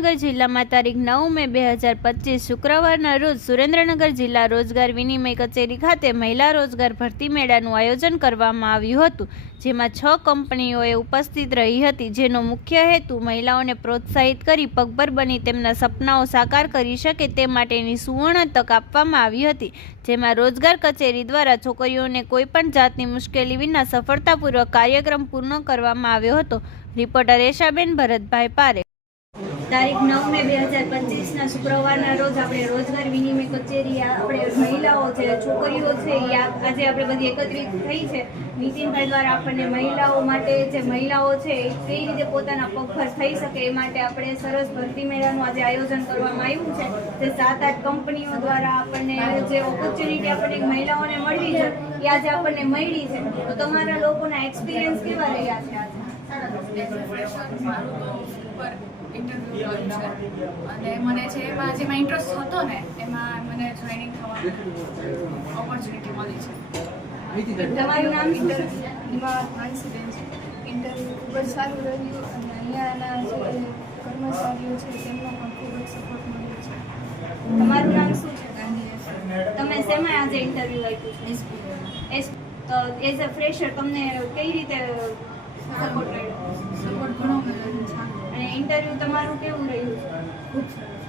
સુરેન્દ્રનગર જિલ્લામાં તારીખ 9 મે 2025 શુક્રવારના રોજ સુરેન્દ્રનગર જિલ્લા રોજગાર વિનિમય કચેરી ખાતે મહિલા રોજગાર ભરતી મેળાનું આયોજન કરવામાં આવ્યું હતું, જેમાં 6 કંપનીઓએ ઉપસ્થિત રહી હતી, જેનો મુખ્ય હેતુ મહિલાઓને પ્રોત્સાહિત કરી પગભર બની તેમના સપનાઓ સાકાર કરી શકે તે માટેની સુવર્ણ તક આપવામાં આવી હતી, જેમાં રોજગાર કચેરી દ્વારા છોકરીઓને કોઈપણ જાતની મુશ્કેલી વિના સફળતાપૂર્વક કાર્યક્રમ પૂર્ણ કરવામાં આવ્યો હતો। રિપોર્ટર એશાબેન ભરતભાઈ પારેખ। તારીખ 9 મે 2025ના શુક્રવારના રોજ આપણે રોજગાર વિનિમય કચેરી આપણે મહિલાઓ છે, છોકરીઓ છે, આજે આપણે બધી એકત્રિત થઈ છે। નીતિનભાઈ દ્વારા આપણને મહિલાઓ માટે જે મહિલાઓ છે એ કઈ રીતે પોતાના પગભર થઈ શકે એ માટે આપણે સરસ ભરતી મેળાનું આજે આયોજન કરવામાં આવ્યું છે, જે 7-8 કંપનીઓ દ્વારા આપણને જે ઓપોર્ચ્યુનિટી આપણને મહિલાઓને મળવી છે એ આજે આપણને મળી છે। તો તમારા લોકોના એક્સપિરિયન્સ કેવા રહ્યા છે? ઇન્ટરવ્યૂ કર્યું છે અને મને જેમાં ઇન્ટરેસ્ટ હતો ને એમાં મને જોઈનિંગ થવાની ઓપોર્ચ્યુનિટી મળી છે। તમારું નામ શું છે? એમાં માનસીબેન છે। ઇન્ટરવ્યૂ ખૂબ જ સારું રહ્યું અને અહીંયાના જે કર્મચારીઓ છે તેમનો પણ ખૂબ જ સપોર્ટ મળ્યો છે। તમારું નામ શું છે? ગાંધી। તમે શેમાં આજે ઇન્ટરવ્યૂ આપ્યું છે? એઝ અ ફ્રેશર તમને કઈ રીતે સપોર્ટ મળ્યો? સપોર્ટ ઘણો મળ્યો છે અને ઇન્ટરવ્યૂ તમારું કેવું રહ્યું? ખૂબ સરસ।